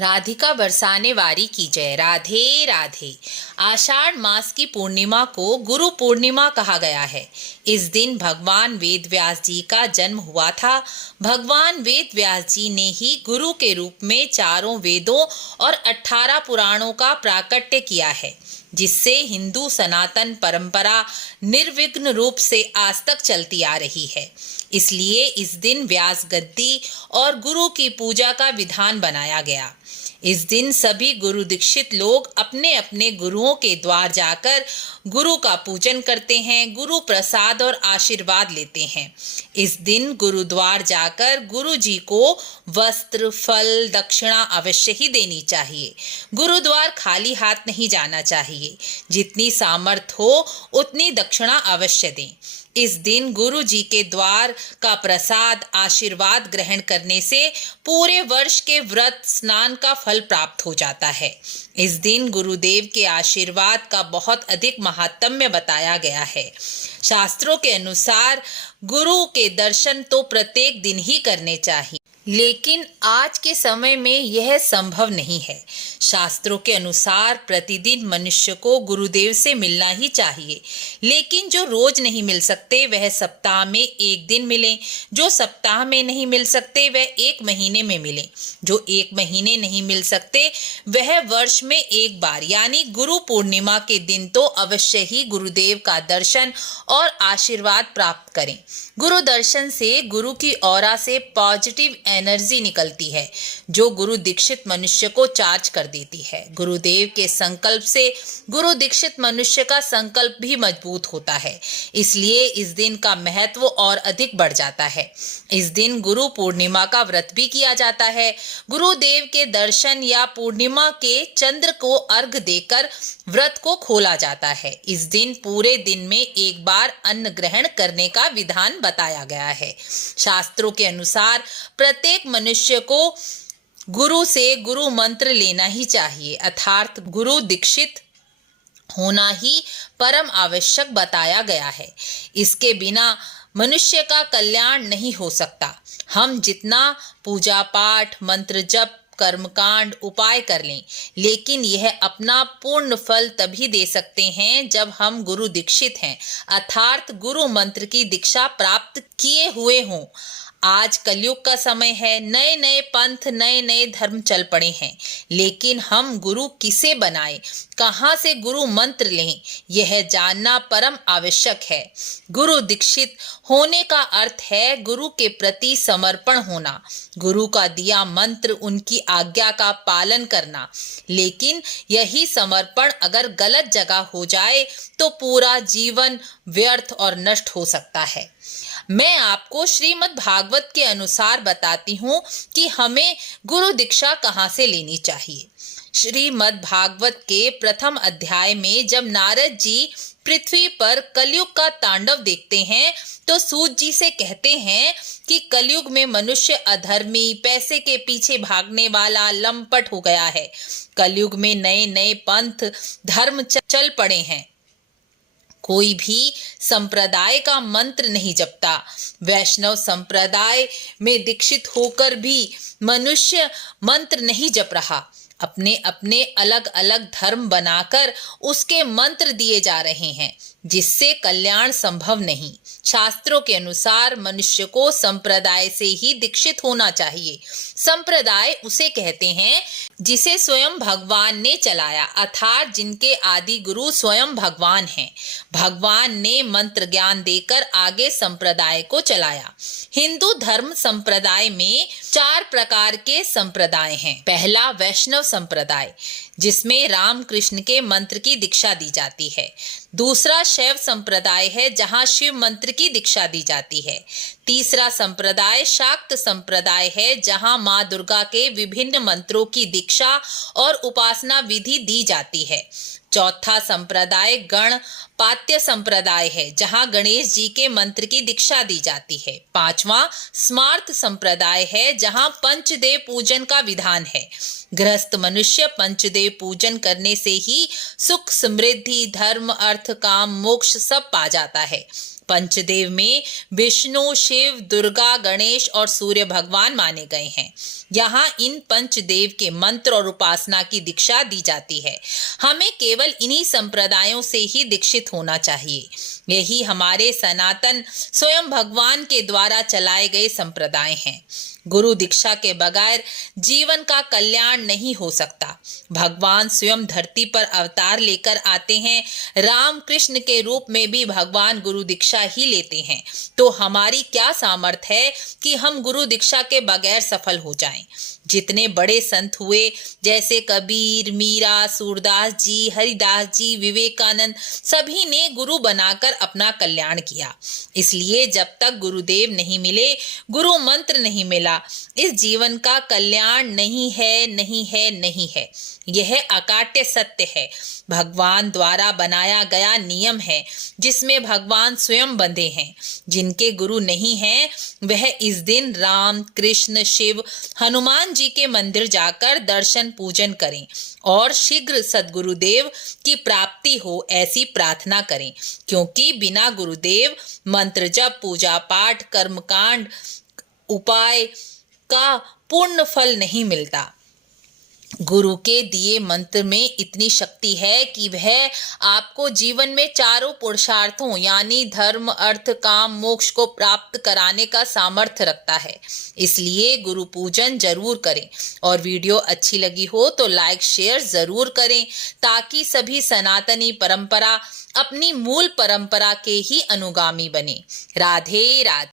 राधिका बरसाने वारी की जय। राधे राधे। आषाढ़ मास की पूर्णिमा को गुरु पूर्णिमा कहा गया है। इस दिन भगवान वेद व्यास जी का जन्म हुआ था। भगवान वेद व्यास जी ने ही गुरु के रूप में चारों वेदों और 18 पुराणों का प्राकट्य किया है, जिससे हिंदू सनातन परंपरा निर्विघ्न रूप से आज तक चलती आ रही है। इसलिए इस दिन व्यास गद्दी और गुरु की पूजा का विधान बनाया गया। इस दिन सभी गुरु दीक्षित लोग अपने अपने गुरुओं के द्वार जाकर गुरु का पूजन करते हैं, गुरु प्रसाद और आशीर्वाद लेते हैं। इस दिन गुरुद्वार जाकर गुरु जी को वस्त्र, फल, दक्षिणा अवश्य ही देनी चाहिए। गुरुद्वार खाली हाथ नहीं जाना चाहिए। जितनी सामर्थ हो उतनी दक्षिणा अवश्य दें। इस दिन गुरु जी के द्वार का प्रसाद, आशीर्वाद ग्रहण करने से पूरे वर्ष के व्रत, स्नान का फल प्राप्त हो जाता है। इस दिन गुरुदेव के आशीर्वाद का बहुत अधिक महात्म्य बताया गया है। शास्त्रों के अनुसार गुरु के दर्शन तो प्रत्येक दिन ही करने चाहिए, लेकिन आज के समय में यह संभव नहीं है। शास्त्रों के अनुसार प्रतिदिन मनुष्य को गुरुदेव से मिलना ही चाहिए, लेकिन जो रोज नहीं मिल सकते वह सप्ताह में एक दिन मिलें, जो सप्ताह में नहीं मिल सकते वह एक महीने में मिलें, जो एक महीने नहीं मिल सकते वह वर्ष में एक बार यानी गुरु पूर्णिमा के दिन तो अवश्य ही गुरुदेव का दर्शन और आशीर्वाद प्राप्त करें। गुरु दर्शन से गुरु की ऑरा से पॉजिटिव एनर्जी निकलती है, जो गुरु दीक्षित मनुष्य को चार्ज कर देती है। गुरुदेव के संकल्प से गुरु दीक्षित मनुष्य का संकल्प भी मजबूत होता है, इसलिए इस दिन का महत्व और अधिक बढ़ जाता है। इस दिन गुरु पूर्णिमा का व्रत भी किया जाता है। गुरुदेव के दर्शन या पूर्णिमा के चंद्र को अर्घ देकर व्रत को खोला जाता है। इस दिन पूरे दिन में एक बार अन्न ग्रहण करने का विधान बताया गया है। शास्त्रों के अनुसार प्रत्येक मनुष्य को गुरु से गुरु मंत्र लेना ही चाहिए, अर्थात गुरु दीक्षित होना ही परम आवश्यक बताया गया है। इसके बिना मनुष्य का कल्याण नहीं हो सकता। हम जितना पूजा पाठ, मंत्र जप, कर्मकांड, उपाय कर लें, लेकिन यह अपना पूर्ण फल तभी दे सकते हैं जब हम गुरु दीक्षित हैं, अर्थात गुरु मंत्र की दीक्षा प्राप्त किए हुए हों। आज कलयुग का समय है, नए नए पंथ, नए नए धर्म चल पड़े हैं, लेकिन हम गुरु किसे बनाएं, कहाँ से गुरु मंत्र लें, यह जानना परम आवश्यक है। गुरु दीक्षित होने का अर्थ है गुरु के प्रति समर्पण होना, गुरु का दिया मंत्र, उनकी आज्ञा का पालन करना। लेकिन यही समर्पण अगर गलत जगह हो जाए तो पूरा जीवन व्यर्थ और नष्ट हो सकता है। मैं आपको श्रीमद् भागवत के अनुसार बताती हूँ कि हमें गुरु दीक्षा कहाँ से लेनी चाहिए। श्रीमद् भागवत के प्रथम अध्याय में जब नारद जी पृथ्वी पर कलयुग का तांडव देखते हैं तो सूत जी से कहते हैं कि कलयुग में मनुष्य अधर्मी, पैसे के पीछे भागने वाला, लंपट हो गया है। कलयुग में नए नए पंथ, धर्म चल पड़े हैं। कोई भी संप्रदाय का मंत्र नहीं जपता। वैष्णव संप्रदाय में दीक्षित होकर भी मनुष्य मंत्र नहीं जप रहा। अपने अपने अलग अलग धर्म बनाकर उसके मंत्र दिए जा रहे हैं, जिससे कल्याण संभव नहीं। शास्त्रों के अनुसार मनुष्य को संप्रदाय से ही दीक्षित होना चाहिए। संप्रदाय उसे कहते हैं जिसे स्वयं भगवान ने चलाया, अर्थात जिनके आदि गुरु स्वयं भगवान हैं। भगवान ने मंत्र ज्ञान देकर आगे संप्रदाय को चलाया। हिंदू धर्म संप्रदाय में 4 प्रकार के संप्रदाय हैं। पहला वैष्णव संप्रदाय, जिसमें राम कृष्ण के मंत्र की दीक्षा दी जाती है। दूसरा शैव संप्रदाय है, जहां शिव मंत्र की दीक्षा दी जाती है। तीसरा संप्रदाय शाक्त संप्रदाय है, जहां मां दुर्गा के विभिन्न मंत्रों की दीक्षा और उपासना विधि दी जाती है। चौथा संप्रदाय गणपात्य संप्रदाय है, जहां गणेश जी के मंत्र की दीक्षा दी जाती है। पांचवा स्मार्त संप्रदाय है, जहां पंचदेव पूजन का विधान है। गृहस्थ मनुष्य पंचदेव पूजन करने से ही सुख, समृद्धि, धर्म, अर्थ, काम, मोक्ष सब पा जाता है। पंचदेव में विष्णु, शिव, दुर्गा, गणेश और सूर्य भगवान माने गए हैं। यहाँ इन पंचदेव के मंत्र और उपासना की दीक्षा दी जाती है। हमें केवल इन्हीं संप्रदायों से ही दीक्षित होना चाहिए। यही हमारे सनातन स्वयं भगवान के द्वारा चलाए गए संप्रदाय हैं। गुरु दीक्षा के बगैर जीवन का कल्याण नहीं हो सकता। भगवान स्वयं धरती पर अवतार लेकर आते हैं। राम कृष्ण के रूप में भी भगवान गुरु दीक्षा ही लेते हैं। तो हमारी क्या सामर्थ्य है कि हम गुरु दीक्षा के बगैर सफल हो जाएं। जितने बड़े संत हुए जैसे कबीर, मीरा, सूरदास जी, हरिदास जी, विवेकानंद, सभी ने गुरु बनाकर अपना कल्याण किया। इसलिए जब तक गुरुदेव नहीं मिले, गुरु मंत्र नहीं मिला, इस जीवन का कल्याण नहीं है, नहीं है, नहीं है। यह अकाट्य सत्य है। भगवान द्वारा बनाया गया नियम है जिसमें भगवान स्वयं बंधे हैं। जिनके गुरु नहीं हैं वह इस दिन राम, कृष्ण, शिव, हनुमान जी के मंदिर जाकर दर्शन पूजन करें और शीघ्र सद्गुरुदेव की प्राप्ति हो ऐसी प्रार्थना करें, क्योंकि बिना गुरुदेव मंत्र जप, पूजा पाठ, कर्मकांड, उपाय का पूर्ण फल नहीं मिलता। गुरु के दिए मंत्र में इतनी शक्ति है कि वह आपको जीवन में चारों पुरुषार्थों यानी धर्म, अर्थ, काम, मोक्ष को प्राप्त कराने का सामर्थ्य रखता है। इसलिए गुरु पूजन जरूर करें और वीडियो अच्छी लगी हो तो लाइक शेयर जरूर करें, ताकि सभी सनातनी परंपरा अपनी मूल परंपरा के ही अनुगामी बने। राधे राधे।